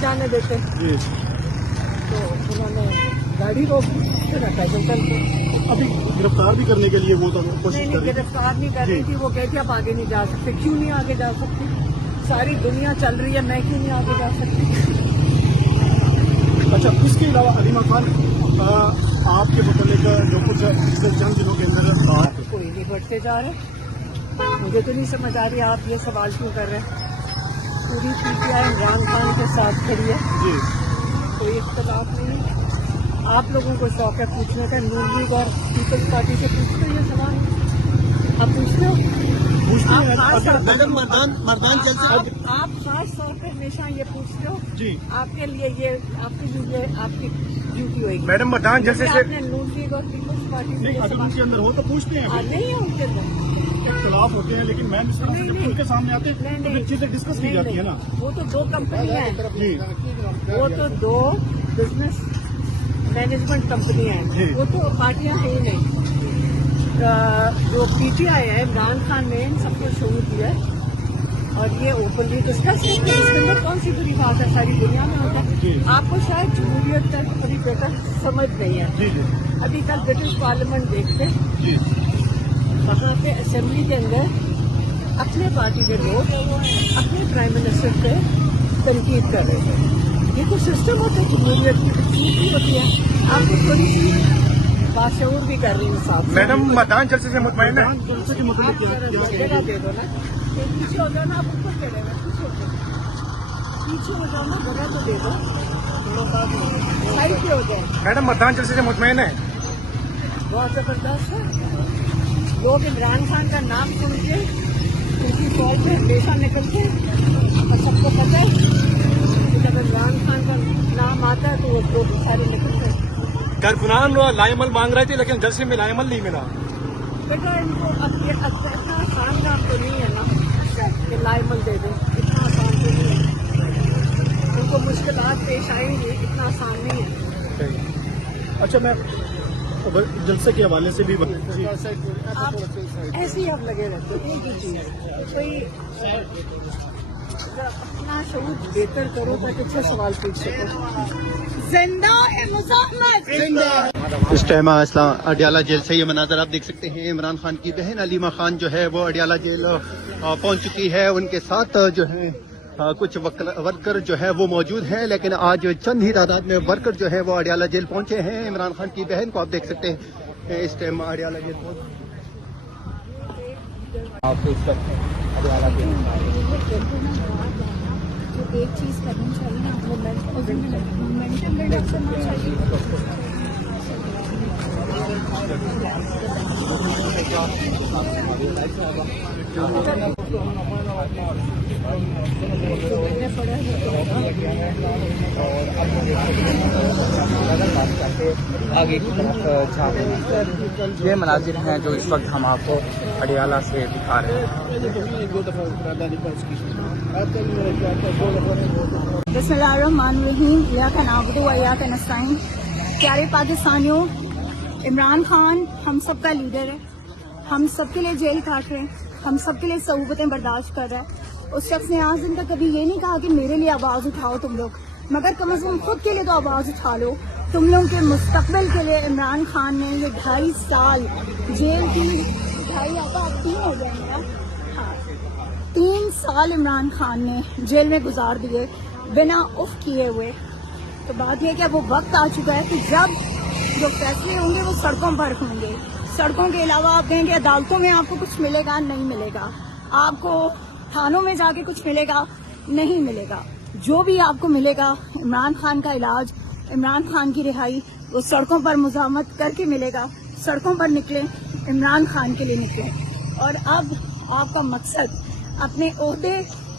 جانے دیتے تو انہوں نے گاڑی روک دی، پھر پیدل چل کے ابھی گرفتار بھی کرنے کے لیے وہ تو کوشش نہیں کر رہی گرفتار نہیں کر رہی تھی، وہ کہتی اب آگے نہیں جا سکتے. کیوں نہیں آگے جا سکتی؟ ساری دنیا چل رہی ہے، میں کیوں نہیں آگے جا سکتی؟ اچھا، اس کے علاوہ علیمہ خان آپ کے متعلق جو کچھ پچھلے چند دنوں کے اندر بات کوئی نہیں بڑھتے جا رہے. مجھے تو نہیں سمجھ آ رہی آپ یہ سوال کیوں کر رہے ہیں. پوری PTI عمران خان کے ساتھ کھڑی ہے، جی کوئی اختلاف نہیں. آپ لوگوں کو شوق ہے پوچھنے کا، نون لیگ اور پیپلز پارٹی سے پوچھتے ہو یہ سوال؟ آپ پوچھتے ہو؟ آپ خاص طور پہ ہمیشہ یہ پوچھتے ہو. جی آپ کے لیے یہ آپ کی ڈیوٹی ہوئے گی. میڈم مدان جلسے سے آپ نے نون لیگ اور پیپلز پارٹی سے نہیں، یہ اگر سوال ان کے اندر ہو تو پوچھتے ہیں. نہیں ہے ان کے اندر اختلاف ہوتے ہیں لیکن میم اس طرح سے جب ان کے سامنے آتے ہیں تو پھر چیزیں ڈسکس کی جاتی ہے نا. وہ تو دو کمپنیاں ہیں، جی وہ تو دو بزنس مینجمنٹ کمپنیاں ہیں، وہ تو پارٹیاں ہیں ہی نہیں. جو PTI ہے عمران خان نے ان سب کو شروع کیا ہے اور یہ اوپنلی ڈسکس ہے. اس کے اندر کون سی بری بات ہے؟ ساری دنیا میں ہوتا ہے. آپ کو شاید جمہوریت کا ابھی بیٹر سمجھ نہیں ہے. جی جی ابھی کل برٹش پارلیمنٹ دیکھتے جی وہاں کے اسمبلی کے اندر اپنے پارٹی کے لوگ اپنے پرائم منسٹر پہ تنقید کر رہے تھے. یہ تو سسٹم ہوتا ہے جمہوریت کی، بھی ہوتی ہے. آپ کو تھوڑی سی باشعور بھی کر رہی ہوں صاحب. میڈم مدان جلسے سے مطمئن ہے؟ جلسے کے متعلق جگہ دے دو نا، پیچھے ہو جاؤ نا. آپ اوپر چلے گا، پیچھے ہو جاؤ نا، جگہ تو دے دو. سائڈ پہ ہو جائے. میڈم مدان جلسے سے مطمئن ہے؟ بہت زبردست ہے. لوگ عمران خان کا نام سن کے ان کی فوج میں ہمیشہ نکلتے ہیں اور سب کو پتہ ہے کہ جب عمران خان کا نام آتا ہے تو وہ لوگ سارے نکلتے ہیں. کارکنان لائے عمل مانگ رہے تھے لیکن جلسے میں لائے عمل نہیں ملا. بیٹا ان کو اب یہ اتنا آسان کام تو نہیں ہے نا کہ لائمل دے دیں. اتنا آسان تو نہیں ہے. ان کو مشکلات پیش آئیں گی، اتنا آسان نہیں ہے. اچھا، میں جلسے کے حوالے سے بھی آپ ایسے ہی آپ لگے رہتے ہیں. ایک ہی چیز کوئی اپنا شعور بہتر کرو تاکہ اچھا سوال پوچھ سکو. زندہ مزاحمت. اس ٹائم اڈیالہ جیل سے یہ مناظر آپ دیکھ سکتے ہیں. عمران خان کی بہن علیمہ خان جو ہے وہ اڈیالہ جیل پہنچ چکی ہے. ان کے ساتھ جو ہے کچھ ورکر جو ہے وہ موجود ہیں، لیکن آج چند ہی تعداد میں ورکر جو ہے وہ اڈیالہ جیل پہنچے ہیں. عمران خان کی بہن کو آپ دیکھ سکتے ہیں اس ٹائم اڈیالہ جیل ایک چیز کرنی چاہیے نا، مومنٹم بلڈ کرنا چاہیے. آگے کی طرف یہ مناظر ہیں جو اس وقت ہم آپ کو اڈیالہ سے دکھا رہے ہیں. بسم اللہ الرحمن الرحیم. ایاک نعبد و ایاک نستعین. پیارے پاکستانیوں، عمران خان ہم سب کا لیڈر ہے. ہم سب کے لیے جیل کاٹ رہے ہیں، ہم سب کے لیے صعوبتیں برداشت کر رہا ہے. اس شخص نے آج دن تک کبھی یہ نہیں کہا کہ میرے لیے آواز اٹھاؤ تم لوگ، مگر کم از کم خود کے لیے تو آواز اٹھا لو. تم لوگوں کے مستقبل کے لیے عمران خان نے یہ 2.5 سال جیل کی 3 ہو جائیں گے. ہاں، 3 سال عمران خان نے جیل میں گزار دیے بنا اف کیے ہوئے. تو بات یہ کہ اب وہ وقت آ چکا ہے کہ جب جو فیصلے ہوں گے وہ سڑکوں پر ہوں گے. سڑکوں کے علاوہ آپ کہیں گے عدالتوں میں آپ کو کچھ ملے گا، نہیں ملے گا. آپ کو تھانوں میں جا کے کچھ ملے گا، نہیں ملے گا. جو بھی آپ کو ملے گا عمران خان کا علاج، عمران خان کی رہائی، وہ سڑکوں پر مزاحمت کر کے ملے گا. سڑکوں پر نکلیں، عمران خان کے لیے نکلیں. اور اب آپ کا مقصد اپنے عہدے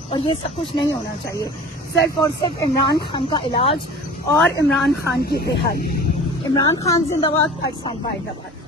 اور یہ سب کچھ نہیں ہونا چاہیے. صرف اور صرف عمران خان کا علاج اور عمران خان کی رہائی. عمران خان زندہ باد، پاکستان زندہ باد.